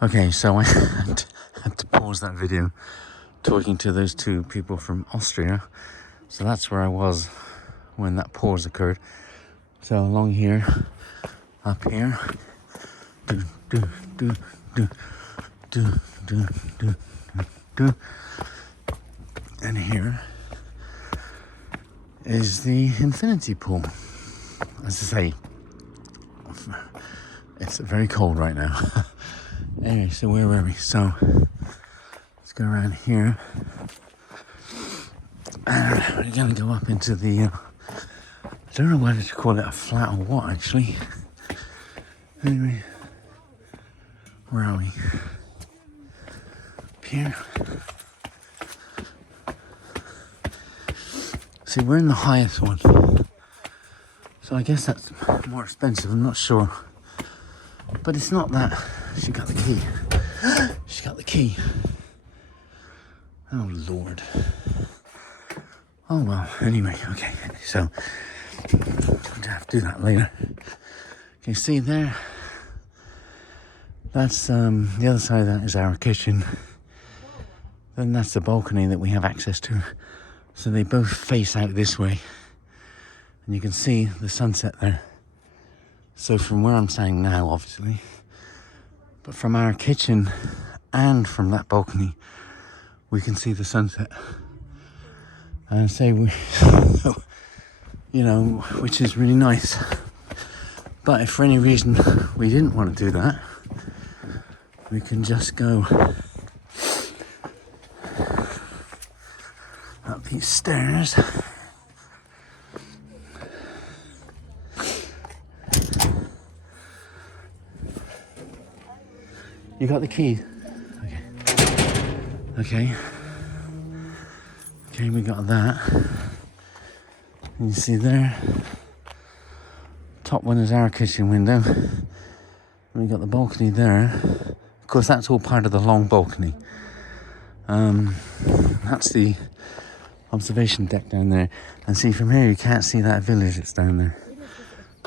Okay, so I had to pause that video talking to those two people from Austria. So that's where I was when that pause occurred. So along here, up here, do, do, do, do, do, do, do, do. And here is the infinity pool. As I say, it's very cold right now. Anyway, so where were we? So let's go around here. We're gonna go up into the I don't know whether to call it a flat or what actually. Anyway, where are we? Up here. See, we're in the highest one, so I guess that's more expensive. I'm not sure, but it's not that. She got the key. She got the key. Oh Lord. Oh well. Anyway, okay. So I'll have to do that later. Can you see there? That's the other side of that is our kitchen. Then that's the balcony that we have access to. So they both face out this way, and you can see the sunset there. So from where I'm standing now, obviously, but from our kitchen and from that balcony, we can see the sunset. And say we, you know, which is really nice. But if for any reason we didn't want to do that, we can just go up these stairs. You got the key? Okay. Okay, we got that. And you see there, top one is our kitchen window. And we got the balcony there. Of course, that's all part of the long balcony. That's the observation deck down there. And see, from here you can't see that village that's down there.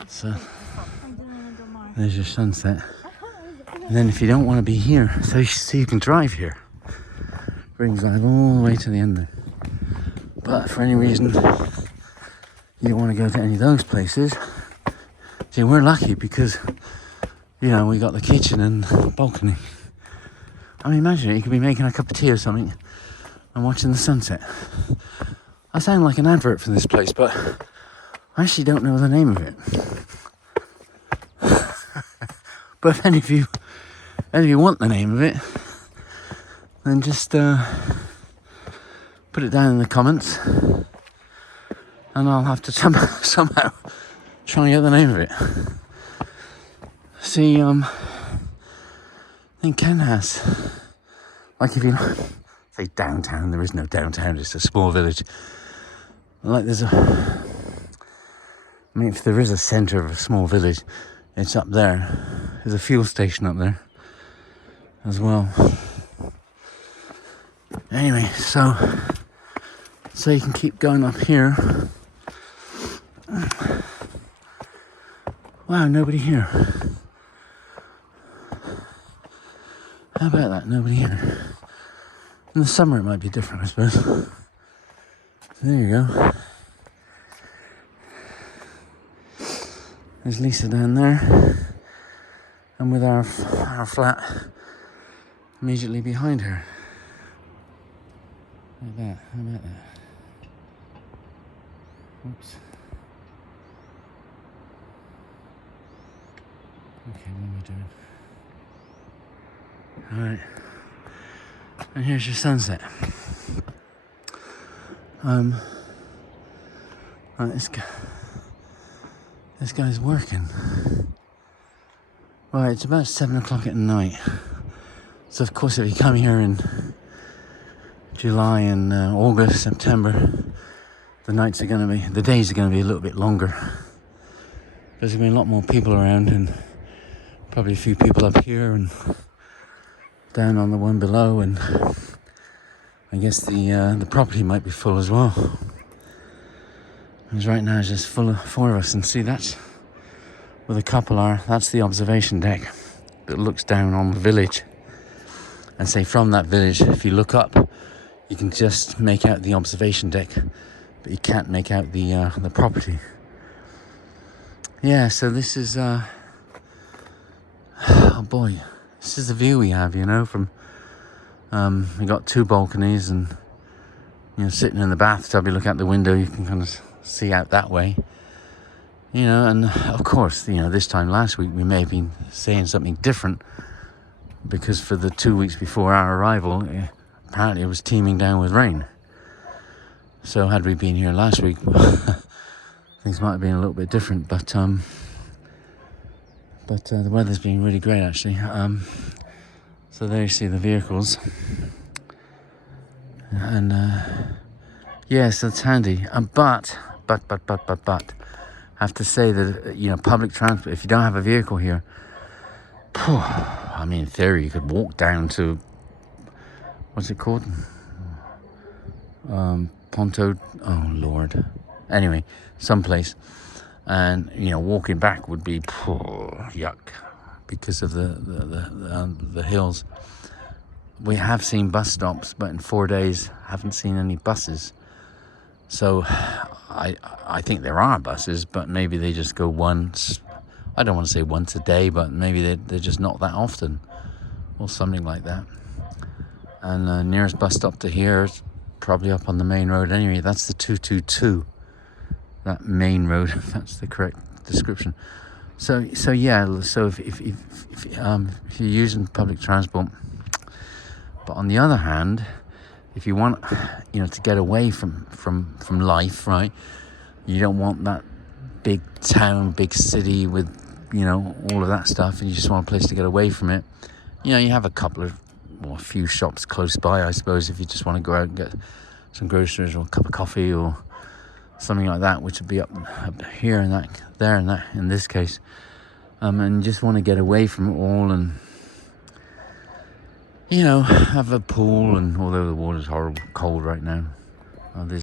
So there's your sunset. And then if you don't want to be here, so you can drive here. Brings live all the way to the end there. But for any reason you don't want to go to any of those places, see, we're lucky because, you know, we got the kitchen and balcony. I mean, imagine it, you could be making a cup of tea or something and watching the sunset. I sound like an advert for this place, but I actually don't know the name of it. But if any of you want the name of it, then just put it down in the comments, and I'll have to somehow try and get the name of it. See, in Canhas, like if you say downtown, there is no downtown, it's a small village. Like I mean, if there is a centre of a small village, it's up there. There's a fuel station up there as well. Anyway, so you can keep going up here. Wow, nobody here. How about that? Nobody here. In the summer it might be different, I suppose. So there you go. There's Lisa down there. And with our flat immediately behind her. How about that? Oops. Okay, what am I doing? Alright. And here's your sunset. This guy's working. Right, it's about 7 o'clock at night. So of course if you come here in July and August, September, the days are gonna be a little bit longer. There's gonna be a lot more people around, and probably a few people up here and down on the one below, and I guess the property might be full as well. Because right now it's just full of 4 of us, and see, that's where the couple are. That's the observation deck that looks down on the village. And say from that village, if you look up, you can just make out the observation deck, but you can't make out the property. Yeah, so this is oh boy, this is the view we have, you know, from we got 2 balconies, and you know, sitting in the bathtub, you look out the window, you can kind of see out that way, you know. And of course, you know, this time last week we may have been saying something different, because for the 2 weeks before our arrival, apparently it was teeming down with rain. So had we been here last week, things might have been a little bit different, but the weather's been really great, actually. So there you see the vehicles, and yeah, so it's handy. But I have to say that, you know, public transport, if you don't have a vehicle here, I mean, in theory, you could walk down to, what's it called? Ponto, oh Lord. Anyway, someplace. And, you know, walking back would be, yuck, because of the hills. We have seen bus stops, but in 4 days, haven't seen any buses. So I think there are buses, but maybe they just go once. I don't want to say once a day, but maybe they're just not that often, or something like that. And nearest bus stop to here is probably up on the main road anyway. That's the 222, that main road. That's the correct description. So yeah. So if you're using public transport, but on the other hand, if you want, you know, to get away from life, right? You don't want that big town, big city with, you know, all of that stuff, and you just want a place to get away from it. You know, you have a few shops close by, I suppose, if you just want to go out and get some groceries or a cup of coffee or something like that, which would be up here and that, there and that, in this case. And you just want to get away from it all, and, you know, have a pool. And although the water's horrible cold right now, there's